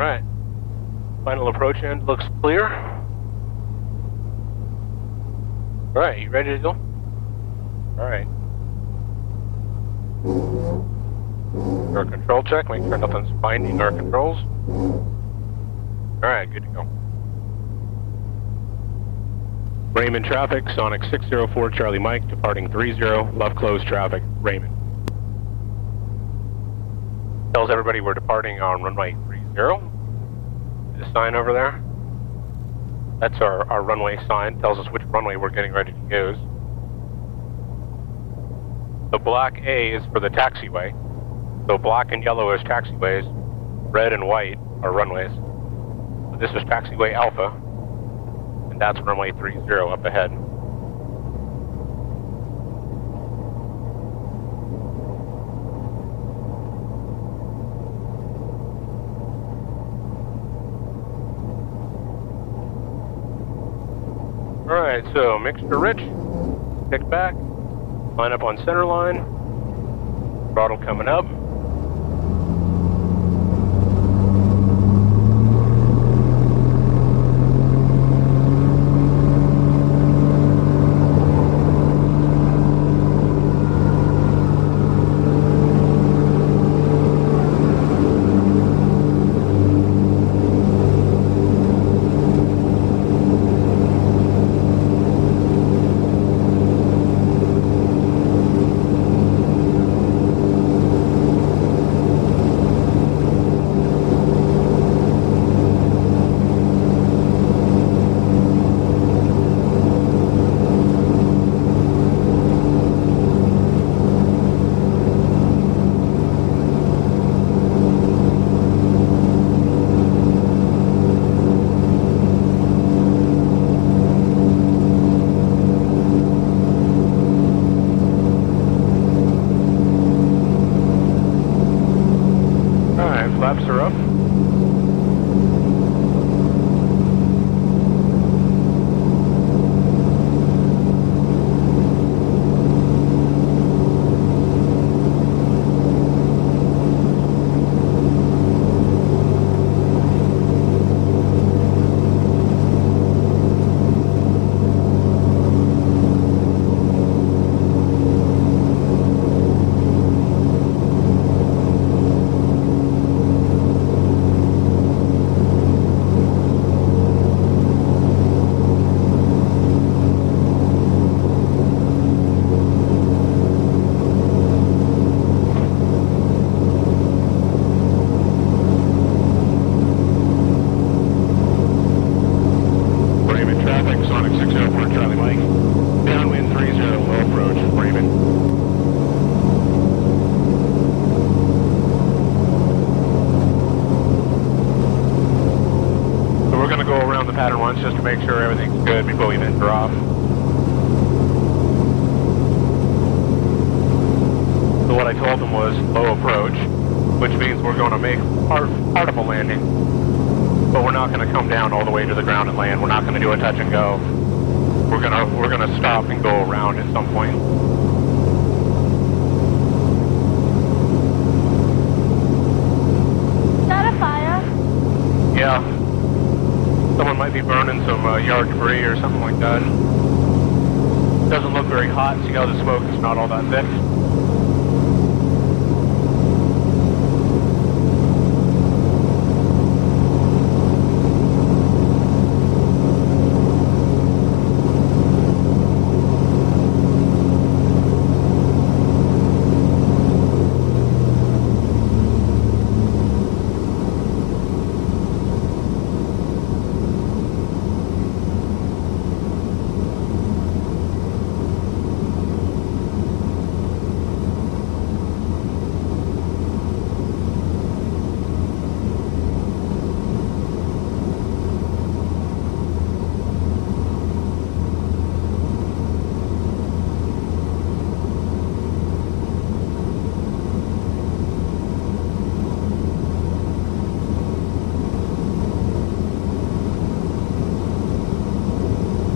Right. Final approach end looks clear. Alright, you ready to go? Alright. Our control check, make sure nothing's binding our controls. Alright, good to go. Raymond traffic, Sonex 604 Charlie Mike, departing 30, left closed traffic, Raymond. Tells everybody we're departing on runway 30. The sign over there. That's our runway sign, tells us which runway we're getting ready to use. The black A is for the taxiway. So black and yellow is taxiways, red and white are runways. So this is taxiway Alpha, and that's runway 30 up ahead. Alright, so mixture rich, pick back, line up on center line, throttle coming up. Flaps are up. Sonex 604 Charlie Mike, downwind 30, low approach, Raymond. So we're going to go around the pattern once just to make sure everything's good before we enter off. So what I told them was low approach, which means we're going to make part of a landing. But we're not going to come down all the way to the ground and land. We're not going to do a touch and go. We're gonna stop and go around at some point. Is that a fire? Yeah. Someone might be burning some yard debris or something like that. Doesn't look very hot. See how the smoke is not all that thick?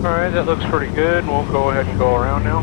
Alright, that looks pretty good. We'll go ahead and go around now.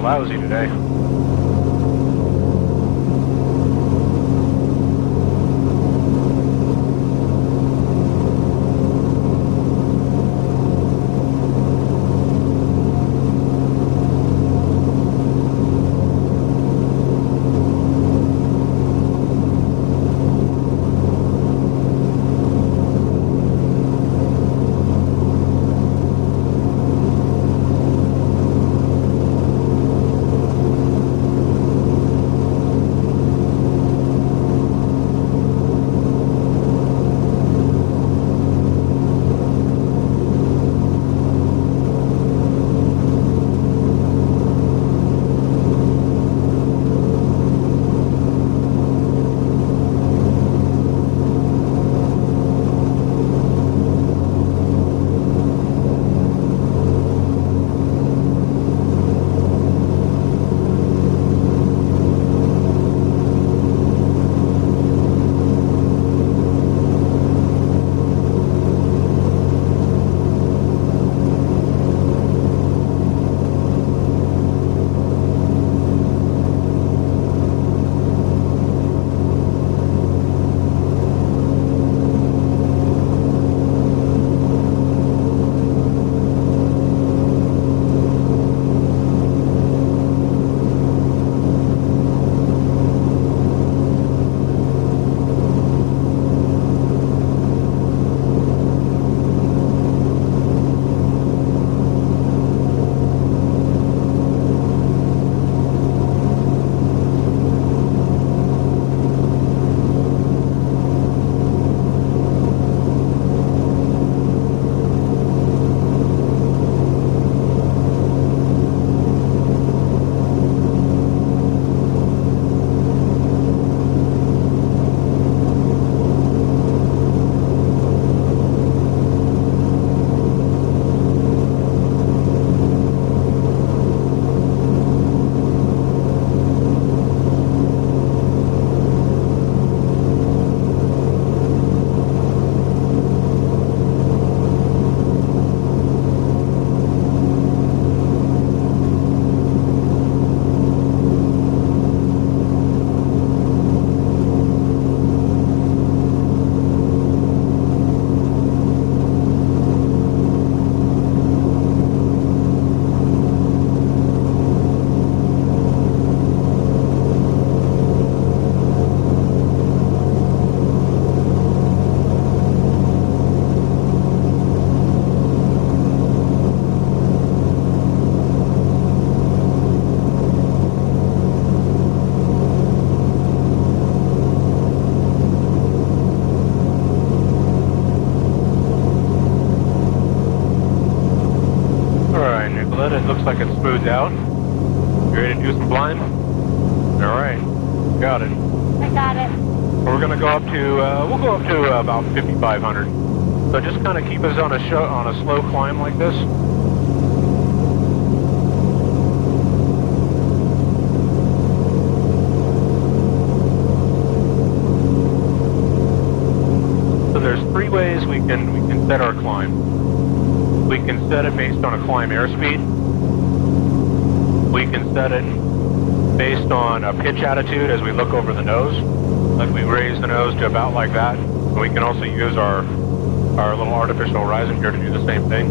little lousy today. It looks like it's smoothed out. You ready to do some blind? All right, got it. I got it. We're gonna go up to, we'll go up to about 5,500. So just kind of keep us on a slow climb like this. So there's three ways we can set our climb. We can set it based on a climb airspeed. We can set it based on a pitch attitude as we look over the nose. Like we raise the nose to about like that. And we can also use our little artificial horizon here to do the same thing.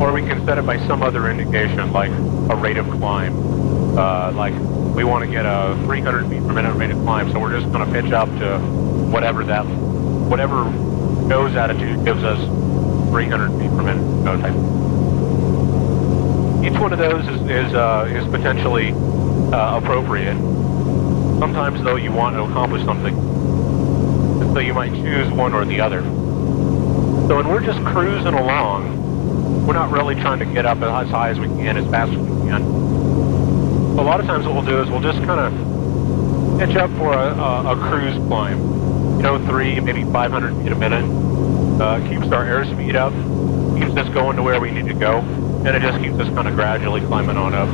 Or we can set it by some other indication, like a rate of climb. Like we want to get a 300 feet per minute rate of climb, so we're just going to pitch up to whatever nose attitude gives us 300 feet per minute nose type. Each one of those is potentially appropriate. Sometimes, though, you want to accomplish something, so you might choose one or the other. So when we're just cruising along, we're not really trying to get up as high as we can, as fast as we can. A lot of times what we'll do is we'll just kind of pitch up for a cruise climb. You know, 300, maybe 500 feet a minute. Keeps our airspeed up, keeps us going to where we need to go, and it just keeps us kind of gradually climbing on up.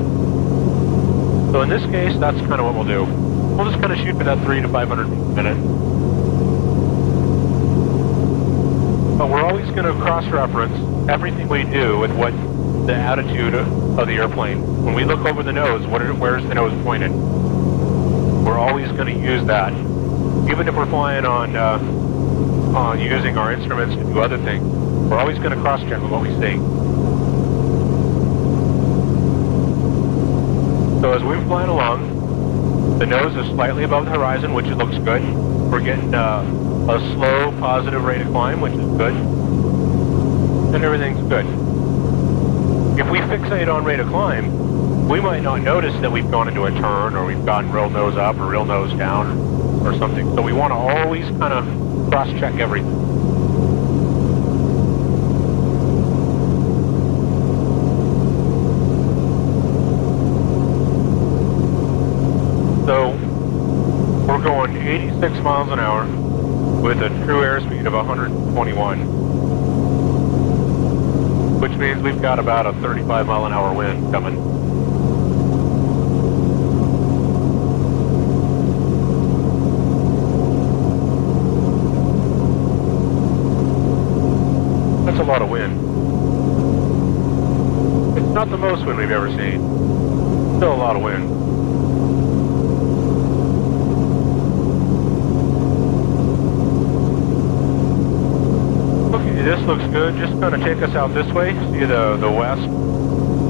So in this case, that's kind of what we'll do. We'll just kind of shoot for that 300 to 500 feet a minute. But we're always going to cross-reference everything we do with what the attitude of the airplane. When we look over the nose, where's the nose pointed? We're always going to use that. Even if we're flying on using our instruments to do other things, we're always going to cross-check with what we see. So as we're flying along, the nose is slightly above the horizon, which looks good. We're getting a slow, positive rate of climb, which is good. And everything's good. If we fixate on rate of climb, we might not notice that we've gone into a turn, or we've gotten real nose up or real nose down or something. So we want to always kind of cross-check everything. So we're going 86 miles an hour with a true airspeed of 121, which means we've got about a 35 mile an hour wind coming. That's a lot of wind. It's not the most wind we've ever seen. Still a lot of wind. Okay, this looks good. Just kind of take us out this way. See the west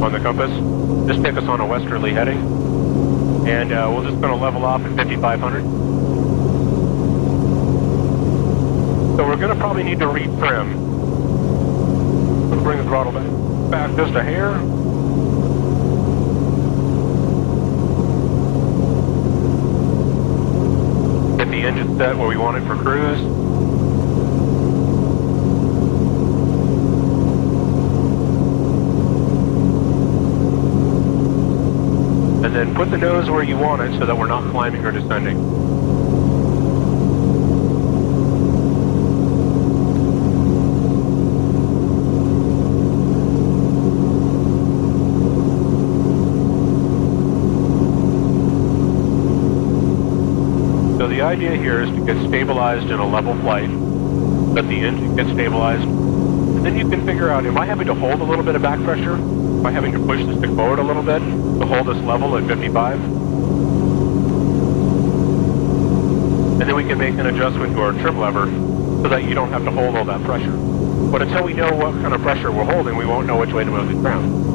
on the compass? Just take us on a westerly heading. And we're just going to level off at 5,500. So we're going to probably need to retrim. Bring the throttle back just a hair. Get the engine set where we want it for cruise. And then put the nose where you want it so that we're not climbing or descending. The idea here is to get stabilized in a level flight, let the engine get stabilized, and then you can figure out, am I having to hold a little bit of back pressure? Am I having to push the stick forward a little bit to hold this level at 55? And then we can make an adjustment to our trim lever so that you don't have to hold all that pressure. But until we know what kind of pressure we're holding, we won't know which way to move the ground.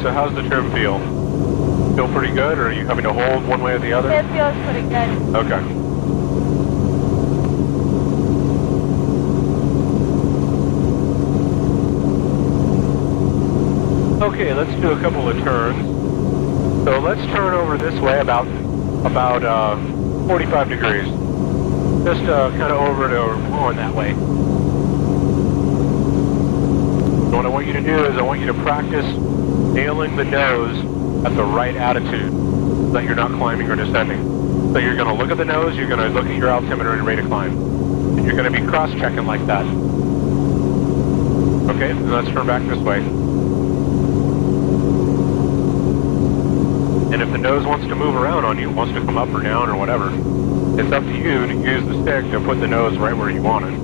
So how's the trim feel? Feel pretty good, or are you having to hold one way or the other? It feels pretty good. Okay. Okay, let's do a couple of turns. So let's turn over this way about about 45 degrees. Just kind of over to on that way. So what I want you to do is I want you to practice nailing the nose at the right attitude so that you're not climbing or descending. So you're going to look at the nose, you're going to look at your altimeter and rate of climb. And you're going to be cross-checking like that. Okay, then let's turn back this way. And if the nose wants to move around on you, wants to come up or down or whatever, it's up to you to use the stick to put the nose right where you want it.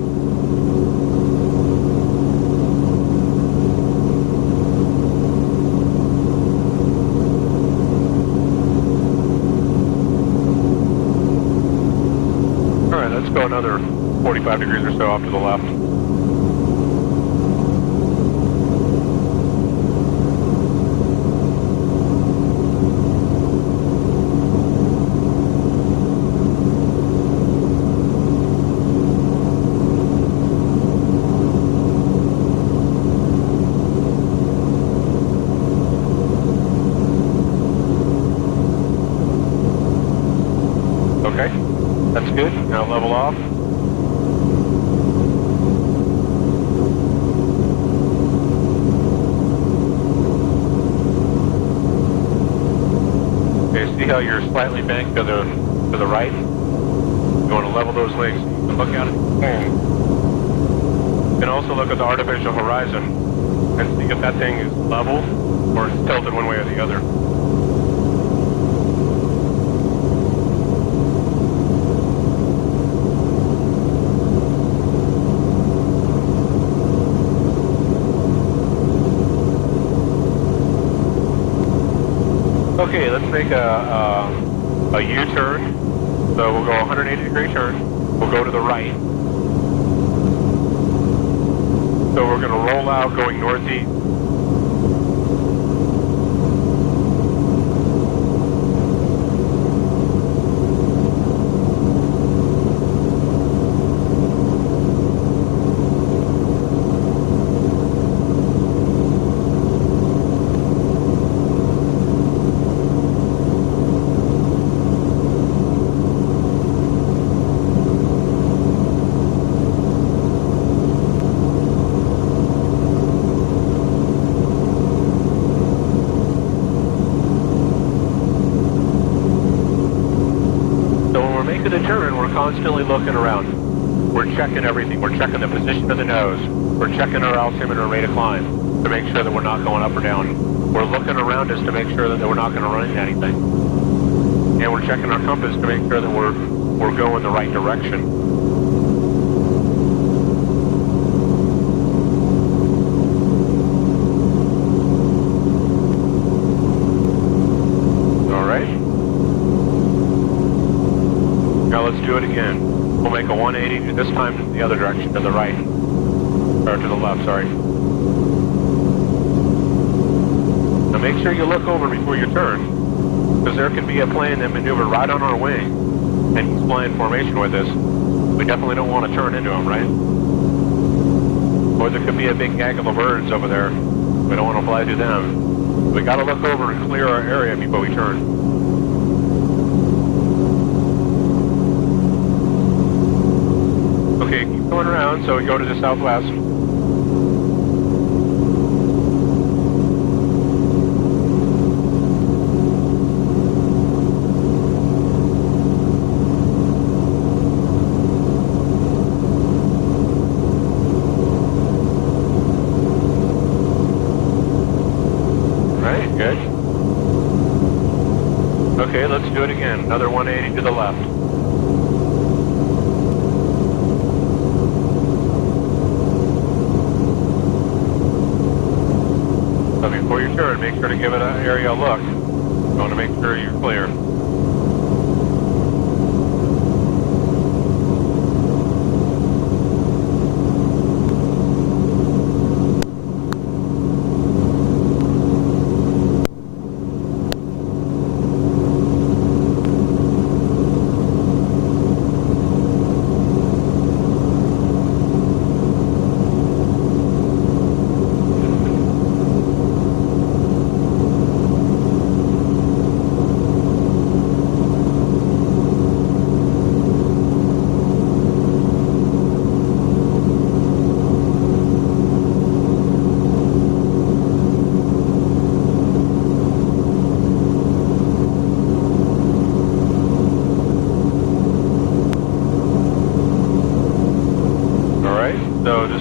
Alright, let's go another 45 degrees or so off to the left. Okay, that's good. Now level off. Okay, see how you're slightly banked to the right? You want to level those wings. You can look at it. You can also look at the artificial horizon and see if that thing is level or it's tilted one way or the other. Okay, let's make a U-turn. So we'll go 180 degree turn. We'll go to the right. So we're going to roll out going northeast. To the turn, we're constantly looking around. We're checking everything. We're checking the position of the nose. We're checking our altimeter and rate of climb to make sure that we're not going up or down. We're looking around us to make sure that we're not going to run into anything. And we're checking our compass to make sure that we're going the right direction. Now let's do it again. We'll make a 180, this time the other direction, to the right. Or to the left, sorry. Now make sure you look over before you turn, because there can be a plane that maneuvered right on our wing, and he's flying formation with us. We definitely don't want to turn into him, right? Or there could be a big gaggle of birds over there. We don't want to fly through them. We got to look over and clear our area before we turn. Okay, keep going around, so we go to the southwest. Right, good. Okay, let's do it again. Another 180 to the left. So before you turn, make sure to give it an area look. You want to make sure you're clear.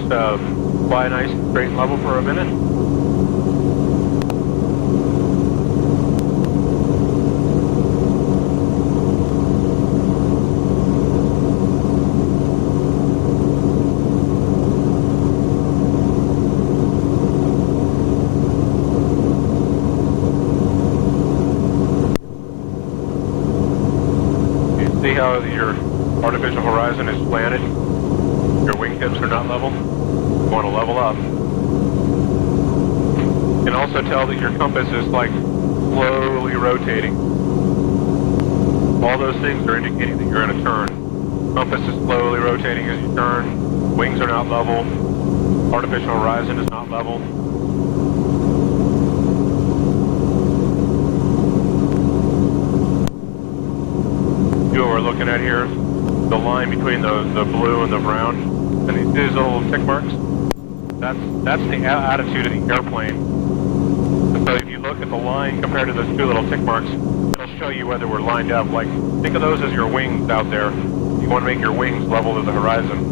fly nice and straight and level for a minute. See how your artificial horizon is slanted? Your wingtips are not level? You want to level up. You can also tell that your compass is like slowly rotating. All those things are indicating that you're in a turn. Compass is slowly rotating as you turn. Wings are not level. Artificial horizon is not level. We're looking at here, the line between the blue and the brown, and these little tick marks, that's the attitude of the airplane. And so if you look at the line compared to those two little tick marks, it'll show you whether we're lined up. Like, think of those as your wings out there. You want to make your wings level to the horizon.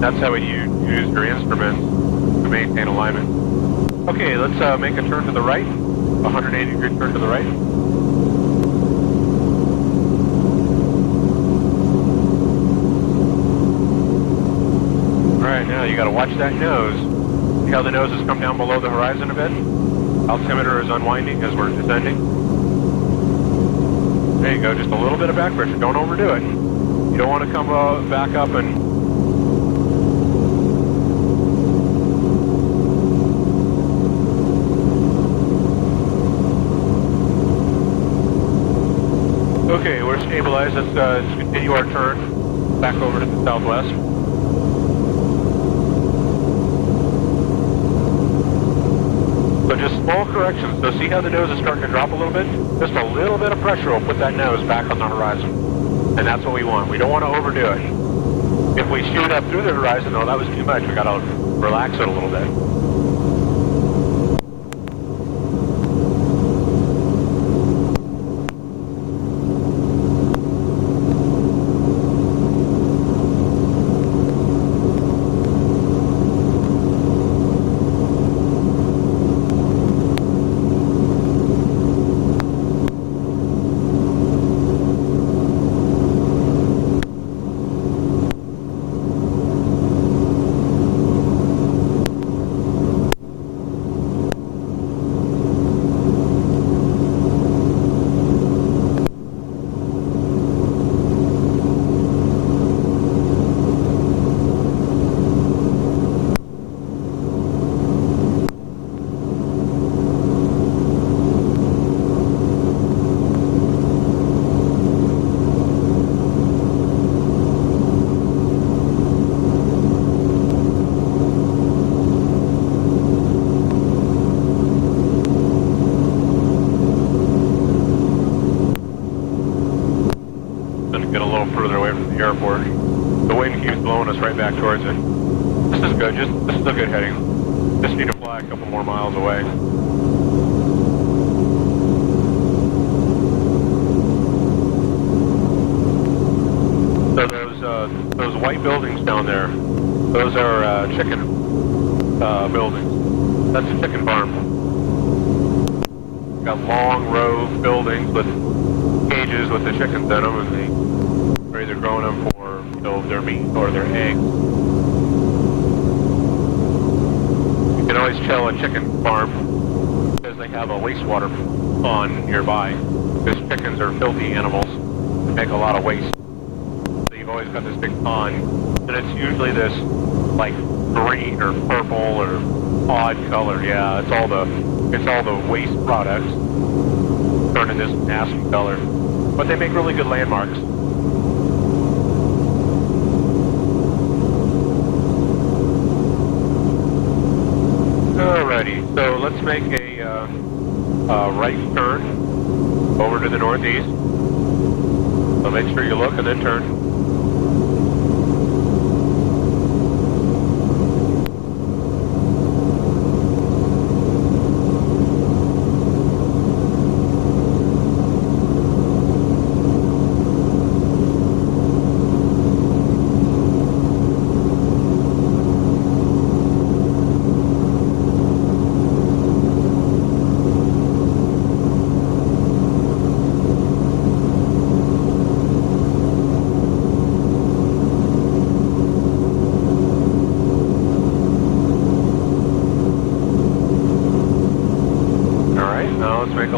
That's how you use your instruments to maintain alignment. Okay, let's make a turn to the right. 180 degree turn to the right. Alright, now you gotta watch that nose. See how the nose has come down below the horizon a bit? Altimeter is unwinding as we're descending. There you go, just a little bit of back pressure. Don't overdo it. You don't want to come back up and okay, we're stabilized. Let's continue our turn back over to the southwest. So just small corrections. So see how the nose is starting to drop a little bit? Just a little bit of pressure will put that nose back on the horizon. And that's what we want. We don't want to overdo it. If we shoot up through the horizon, though, that was too much. We got to relax it a little bit. Get a little further away from the airport. The wind keeps blowing us right back towards it. This is good. This is a good heading. Just need to fly a couple more miles away. So those white buildings down there, those are chicken buildings. That's a chicken farm. Got long row of buildings with cages with the chickens in them, and they're either growing them for their meat or their eggs. You can always tell a chicken farm because they have a wastewater pond nearby. Because chickens are filthy animals. They make a lot of waste. So you've always got this big pond, and it's usually this like green or purple or odd color. Yeah, it's all the waste products turned in this nasty color. But they make really good landmarks. Alrighty, so let's make a right turn over to the northeast. So make sure you look and then turn.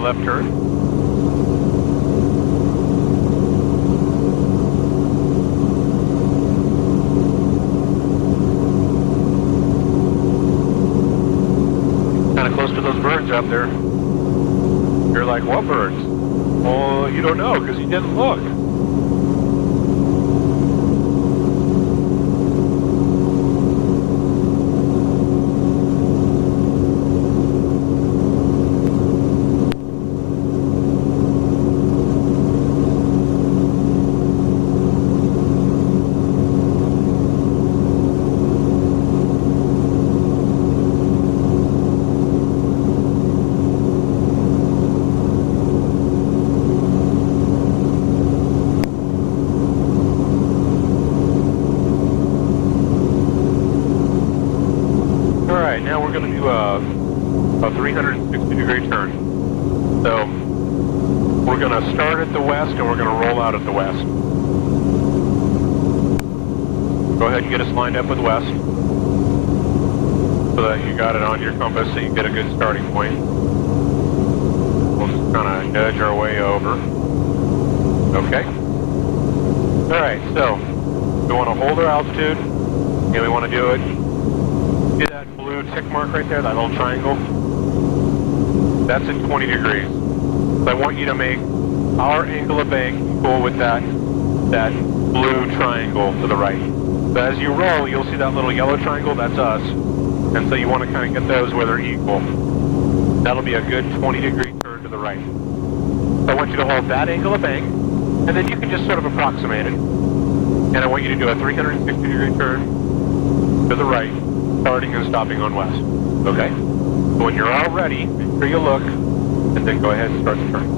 a left turn. Kind of close to those birds out there. You're like, what birds? Well, you don't know because you didn't look. Now we're going to do a 360 degree turn. So we're going to start at the west and we're going to roll out at the west. Go ahead and get us lined up with west so that you got it on your compass so you get a good starting point. We'll just kind of nudge our way over. Okay. Alright, so we want to hold our altitude and we want to do it. Tick mark right there, that little triangle, that's at 20 degrees. So I want you to make our angle of bank equal with that blue triangle to the right. So as you roll, you'll see that little yellow triangle, that's us. And so you want to kind of get those where they're equal. That'll be a good 20 degree turn to the right. So I want you to hold that angle of bank, and then you can just sort of approximate it. And I want you to do a 360 degree turn to the right, starting and stopping on west. Okay? So when you're all ready, make sure you look, and then go ahead and start the turn.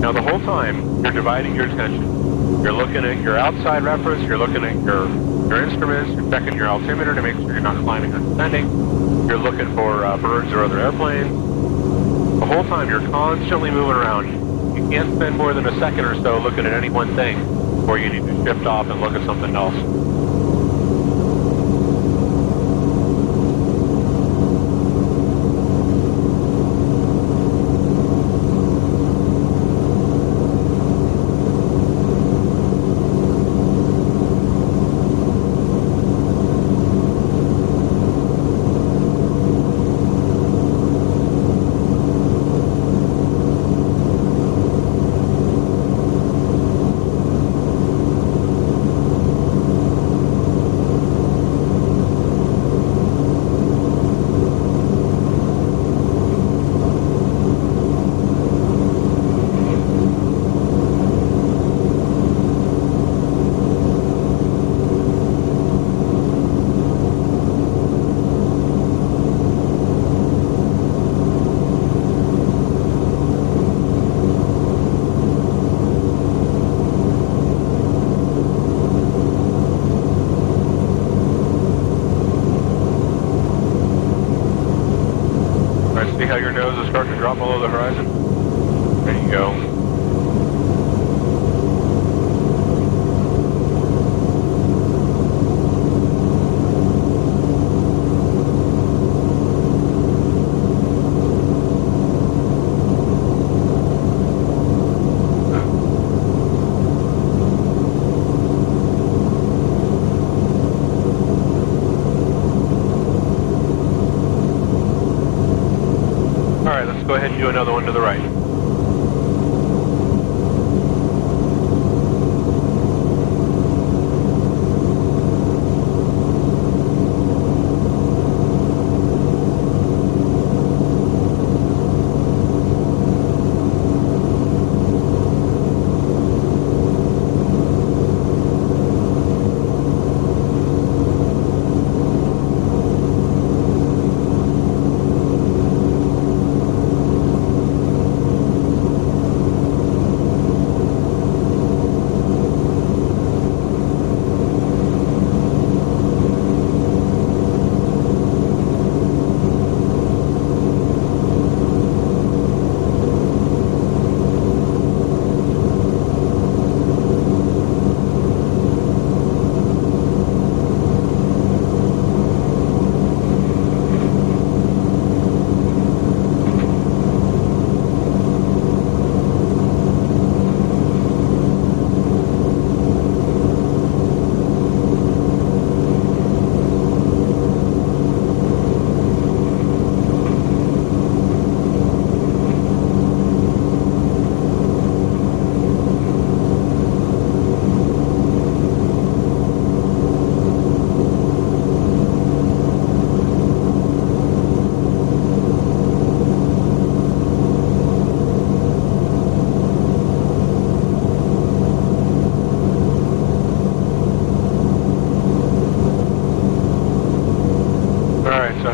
Now the whole time, you're dividing your attention. You're looking at your outside reference, you're looking at your instruments, you're checking your altimeter to make sure you're not climbing or descending. You're looking for birds or other airplanes. The whole time, you're constantly moving around. You can't spend more than a second or so looking at any one thing, or you need to shift off and look at something else. See how your nose is starting to drop below the horizon? There you go. Alright, let's go ahead and do another one to the right.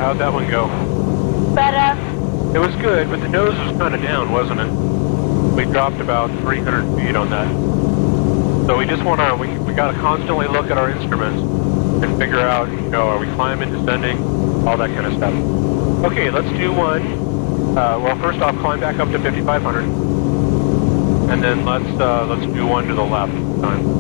how'd that one go? Better. It was good, but the nose was kind of down, wasn't it? We dropped about 300 feet on that. So we just want to, we got to constantly look at our instruments and figure out, you know, are we climbing, descending, all that kind of stuff. Okay, let's do one. Well, first off, climb back up to 5,500. And then let's do one to the left this time.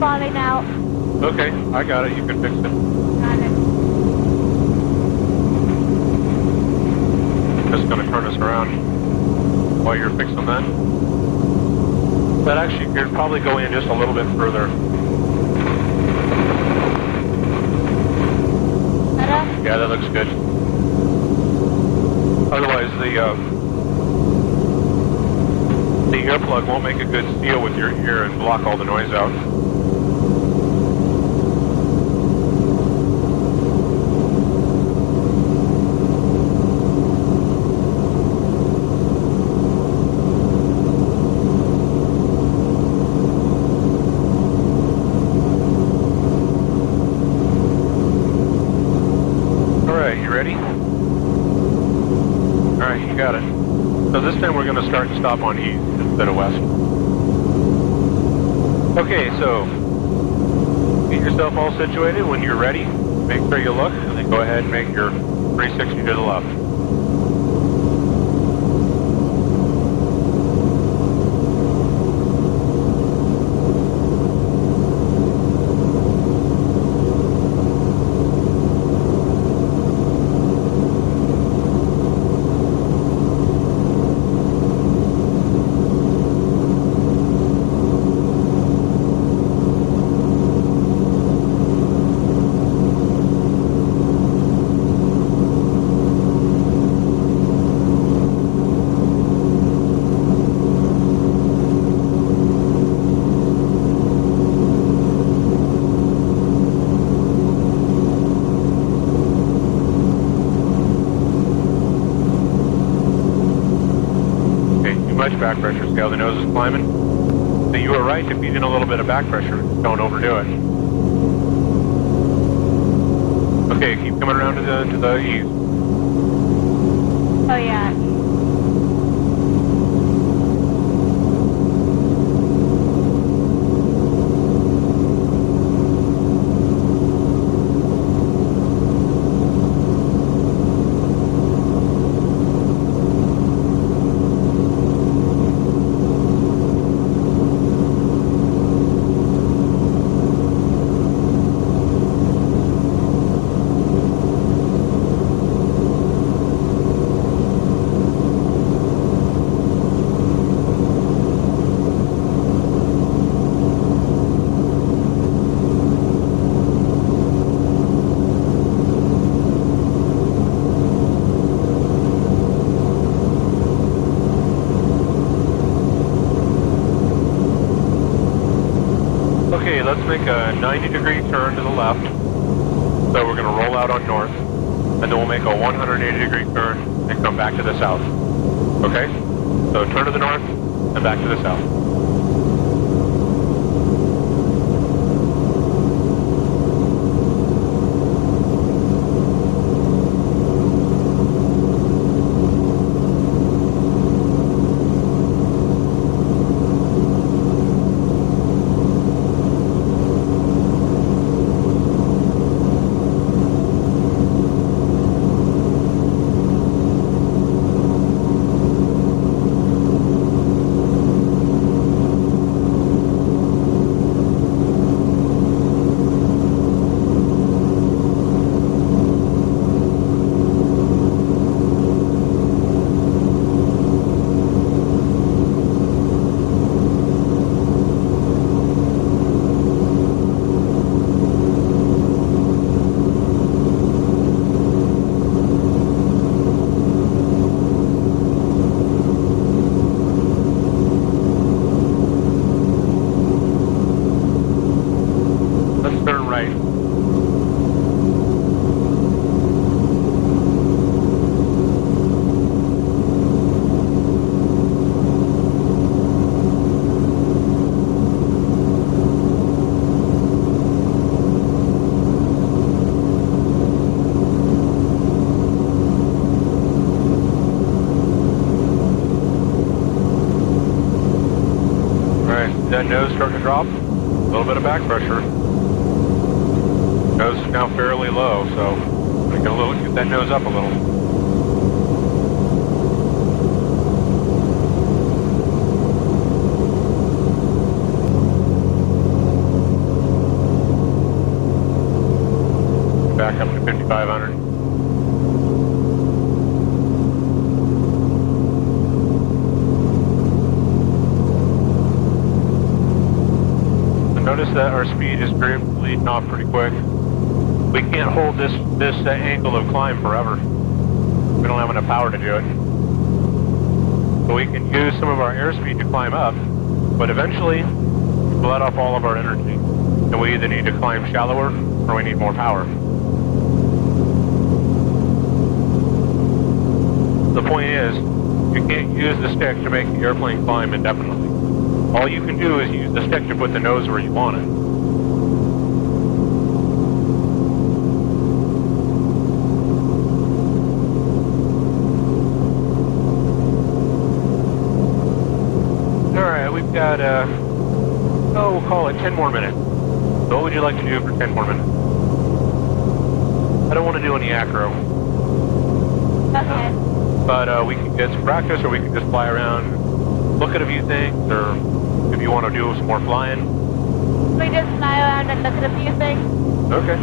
Falling out. Okay, I got it. You can fix it. Got it. Just going to turn us around while you're fixing that. But actually, you could probably go in just a little bit further. Better? Yeah, that looks good. Otherwise, the earplug won't make a good seal with your ear and block all the noise out. So this time we're going to start and stop on east instead of west. Okay, so get yourself all situated. When you're ready, make sure you look, and then go ahead and make your 360 to the left. Much back pressure, see how the nose is climbing? So you were right to feed in a little bit of back pressure. Don't overdo it. Okay, keep coming around to the east. Oh yeah. let's make a 90-degree turn to the left. So we're going to roll out on north, and then we'll make a 180-degree turn and come back to the south. Okay? So turn to the north and back to the south. That nose starting to drop, a little bit of back pressure. Nose is now fairly low, so get that nose up a little. Back up to 5,500. Notice that our speed is bleeding off pretty quick. We can't hold this angle of climb forever. We don't have enough power to do it. So we can use some of our airspeed to climb up, but eventually we let off all of our energy. And we either need to climb shallower or we need more power. The point is, you can't use the stick to make the airplane climb indefinitely. All you can do is use the stick to put the nose where you want it. Alright, we've got, we'll call it 10 more minutes. So what would you like to do for 10 more minutes? I don't want to do any acro. Okay. But we can get some practice, or we can just fly around, look at a few things, or if you want to do some more flying. We just fly around and look at a few things. Okay.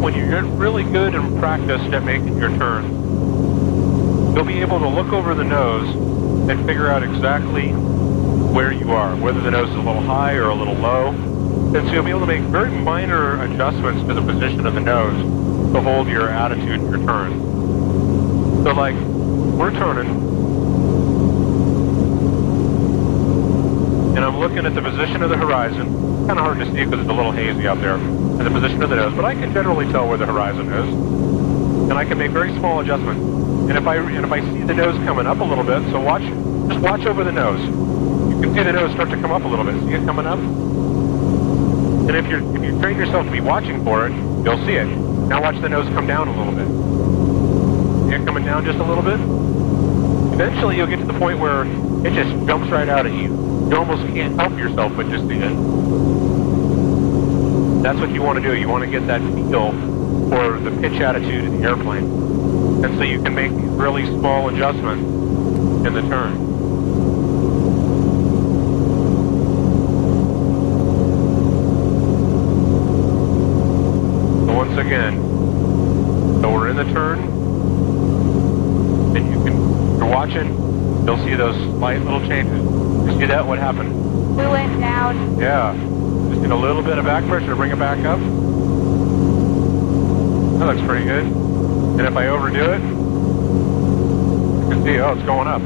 When you get really good and practiced at making your turn, you'll be able to look over the nose and figure out exactly where you are, whether the nose is a little high or a little low. And so you'll be able to make very minor adjustments to the position of the nose to hold your attitude in your turn. So like, we're turning, and I'm looking at the position of the horizon. Kind of hard to see because it's a little hazy out there, and the position of the nose, but I can generally tell where the horizon is, and I can make very small adjustments. And if I see the nose coming up a little bit, so just watch over the nose. You can see the nose start to come up a little bit. See it coming up? And if you train yourself to be watching for it, you'll see it. Now watch the nose come down a little bit. See it coming down just a little bit? Eventually you'll get to the point where it just jumps right out at you. You almost can't help yourself but just see it. That's what you want to do. You want to get that feel for the pitch attitude of the airplane. And so you can make these really small adjustments in the turn. So once again, so we're in the turn, and you're watching, you'll see those slight little changes. You see that? What happened? We went down. Yeah. Just need a little bit of back pressure to bring it back up. That looks pretty good. And if I overdo it, you can see, oh, it's going up.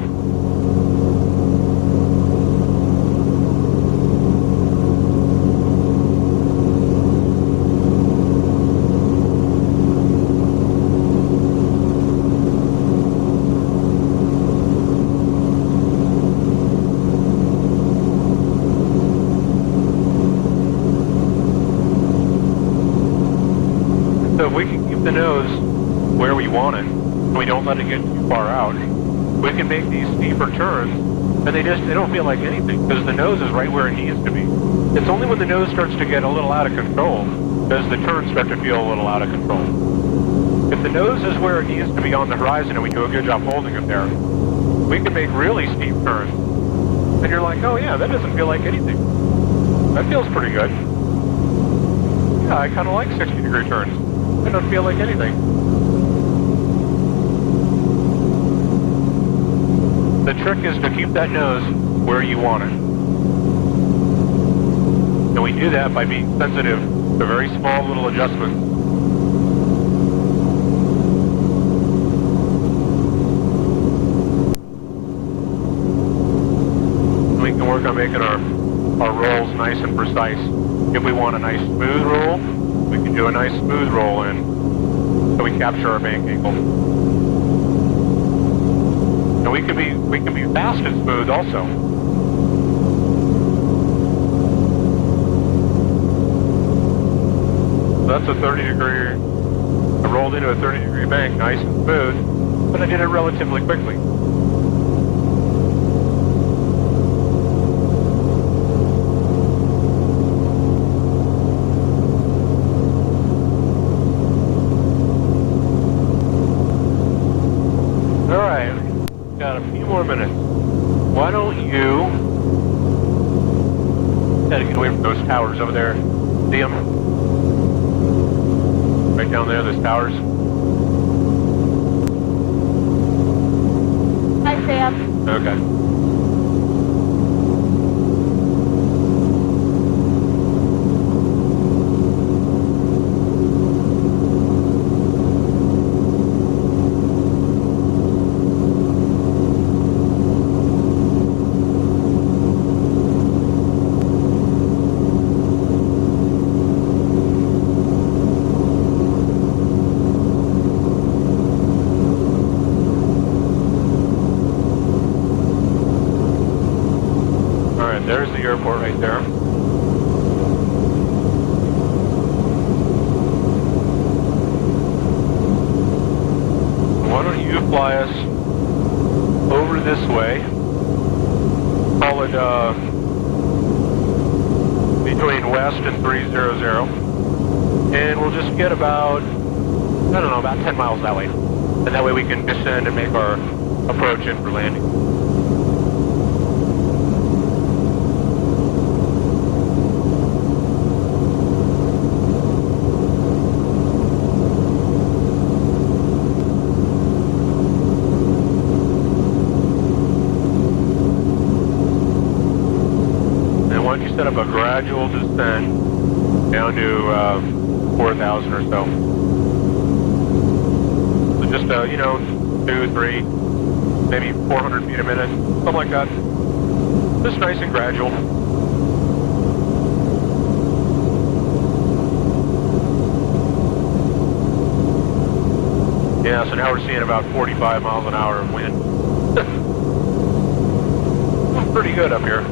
So if we can keep the nose where we want it, and we don't let it get too far out, we can make these steeper turns, and they don't feel like anything, because the nose is right where it needs to be. It's only when the nose starts to get a little out of control does the turns start to feel a little out of control. If the nose is where it needs to be on the horizon, and we do a good job holding it there, we can make really steep turns. And you're like, oh yeah, that doesn't feel like anything. That feels pretty good. Yeah, I kind of like 60-degree turns. It doesn't feel like anything. The trick is to keep that nose where you want it. And we do that by being sensitive to very small little adjustments. We can work on making our rolls nice and precise. If we want a nice smooth roll, we can do a nice smooth roll in, so we capture our bank angle. And we can be fast and smooth also. So that's a 30-degree. I rolled into a 30-degree bank, nice and smooth, but I did it relatively quickly. Got a few more minutes. Why don't you try to get away from those towers over there? See them? Right down there, those towers. Hi, Sam. Okay. There's the airport right there. Why don't you fly us over this way? Call it between west and 300, and we'll just get about, I don't know, about 10 miles that way. And that way we can descend and make our approach in for landing. Set up a gradual descent down to 4,000 or so. So just, 2, 3, maybe 400 feet a minute, something like that. Just nice and gradual. Yeah, so now we're seeing about 45 miles an hour of wind. Pretty good up here.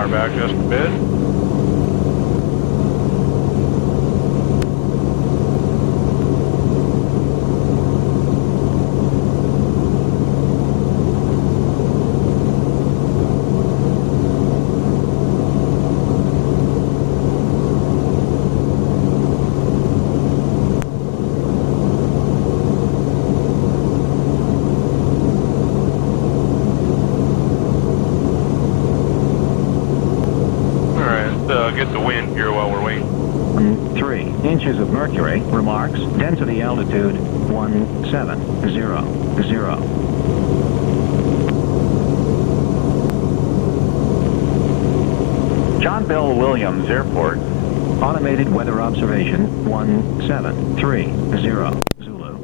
power back just a bit. Get the wind here while we're waiting. 3 inches of mercury. Remarks. Density altitude 1700. John Bell Williams Airport. Automated weather observation 1730. Zulu.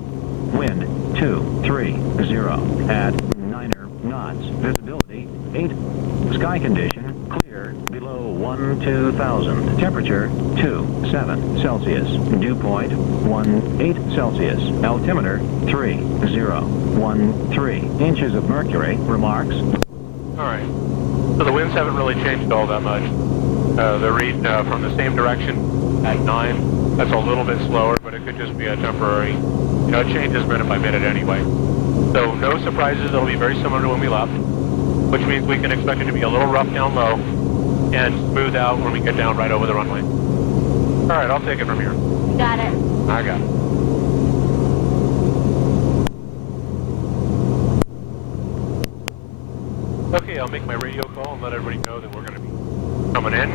Wind 230 at 9 knots. Visibility 8. Sky condition clear below 12,000. Temperature 27 Celsius. Dew point 18 Celsius. Altimeter 3013 inches of mercury. Remarks. All right. So the winds haven't really changed all that much. The read from the same direction at 9. That's a little bit slower, but it could just be a temporary. It changes minute by minute anyway. So no surprises. It'll be very similar to when we left, which means we can expect it to be a little rough down low and smooth out when we get down right over the runway. All right, I'll take it from here. Got it. I got it. Okay, I'll make my radio call and let everybody know that we're going to be coming in.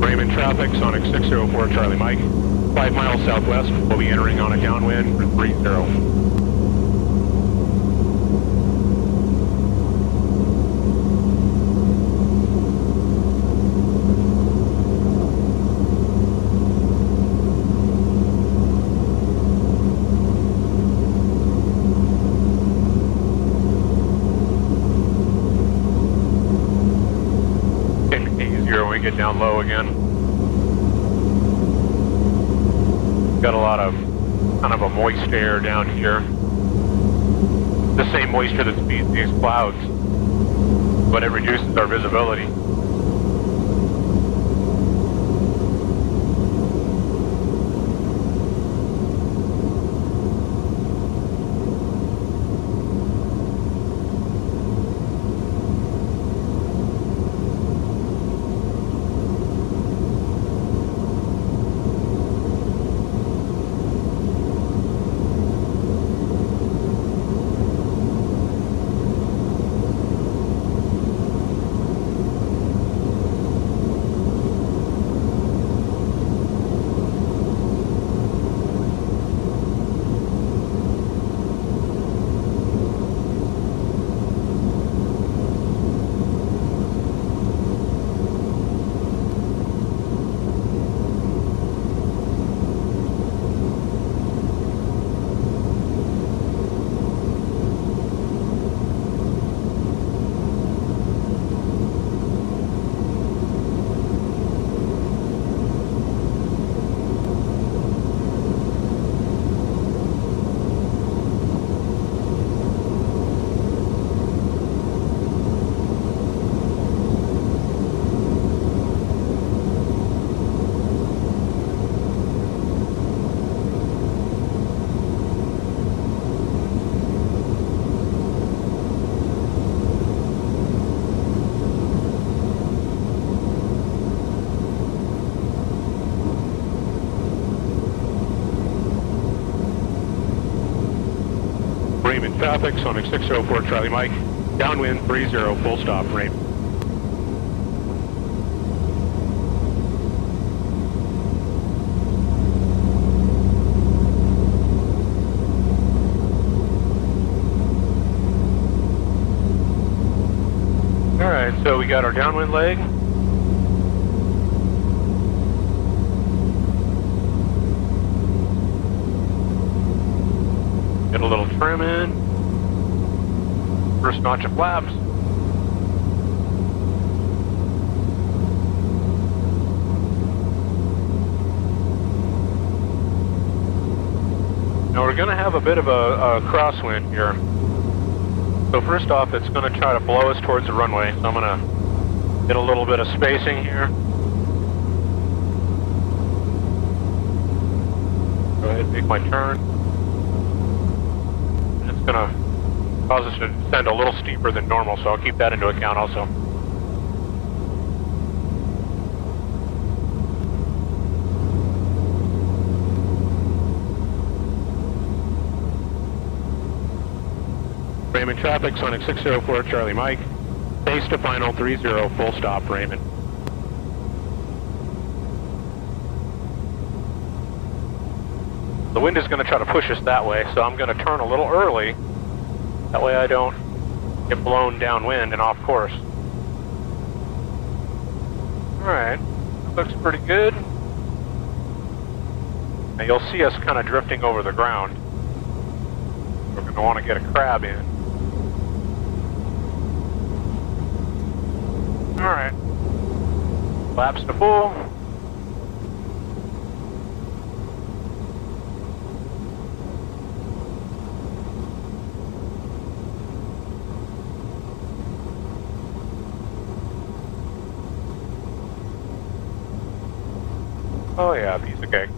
Raymond traffic, Sonex 604 Charlie Mike. 5 miles southwest, we'll be entering on a downwind for 30. When we get down low again. Got a lot of kind of a moist air down here. The same moisture that feeds these clouds, but it reduces our visibility. Raymond traffic, Sonex 604 Charlie Mike, downwind 30, full stop, Raymond. All right, so we got our downwind leg. Get a little trim in. First notch of flaps. Now we're going to have a bit of a crosswind here. So first off, it's going to try to blow us towards the runway. So I'm going to get a little bit of spacing here. Go ahead and make my turn. And it's going to cause us to descend a little steeper than normal, so I'll keep that into account also. Raymond traffic, Sonex 604, Charlie Mike. Base to final 30, full stop, Raymond. The wind is going to try to push us that way, so I'm going to turn a little early. That way I don't get blown downwind and off course. Alright, looks pretty good. Now you'll see us kind of drifting over the ground. We're going to want to get a crab in. Alright. Flaps to full. Oh yeah, piece of cake.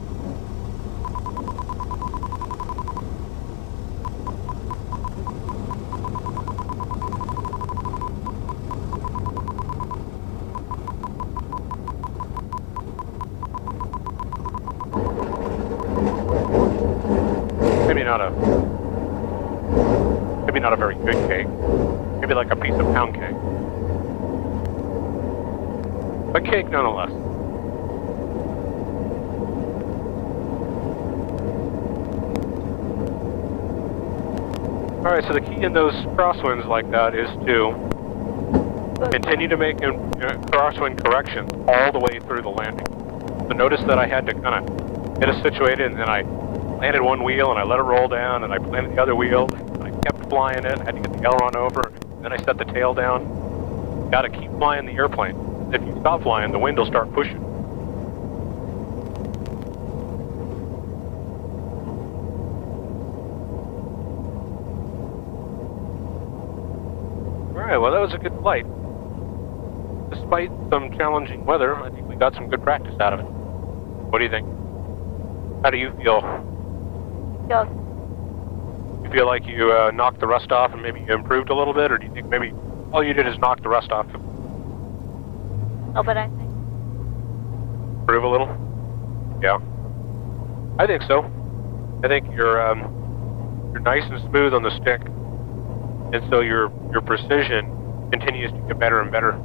Maybe not a very good cake. Maybe like a piece of pound cake. But cake nonetheless. Alright, so the key in those crosswinds like that is to continue to make crosswind corrections all the way through the landing. So notice that I had to kind of get us situated, and then I landed one wheel and I let it roll down, and I planted the other wheel, and I kept flying it. I had to get the aileron over, then I set the tail down. Got to keep flying the airplane. If you stop flying, the wind will start pushing. Alright, well that was a good flight. Despite some challenging weather, I think we got some good practice out of it. What do you think? How do you feel? Yes. You feel like you knocked the rust off and maybe you improved a little bit, or do you think maybe all you did is knock the rust off? Oh, but I think. Improve a little? Yeah. I think so. I think you're nice and smooth on the stick, and so your precision continues to get better and better.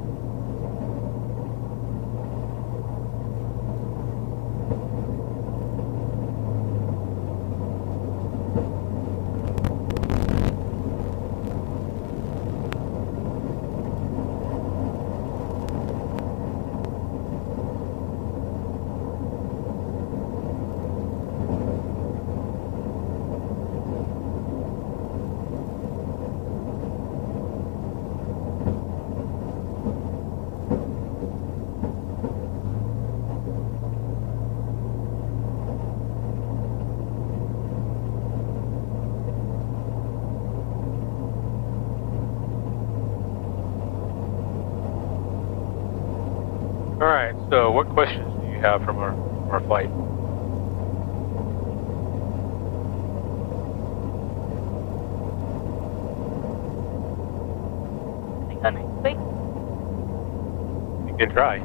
Alright, so what questions do you have from our flight? Think on next week? You can try.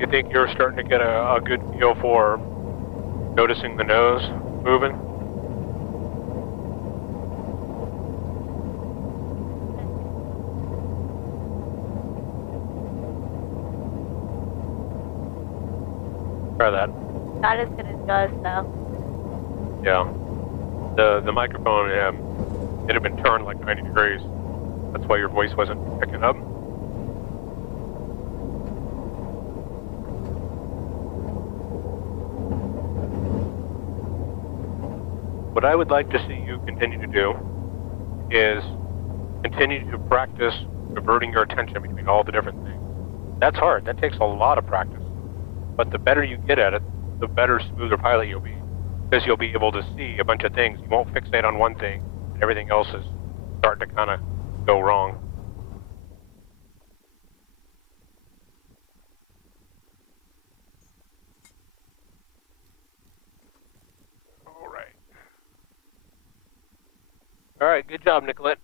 You think you're starting to get a good feel for noticing the nose moving? Try that. Not as good as yours, though. Yeah. The microphone, it had been turned like 90 degrees. That's why your voice wasn't picking up. What I would like to see you continue to do is continue to practice diverting your attention between all the different things. That's hard. That takes a lot of practice. but the better you get at it, the better, smoother pilot you'll be. Because you'll be able to see a bunch of things. You won't fixate on one thing, and everything else is starting to kind of go wrong. All right, good job, Nicholette.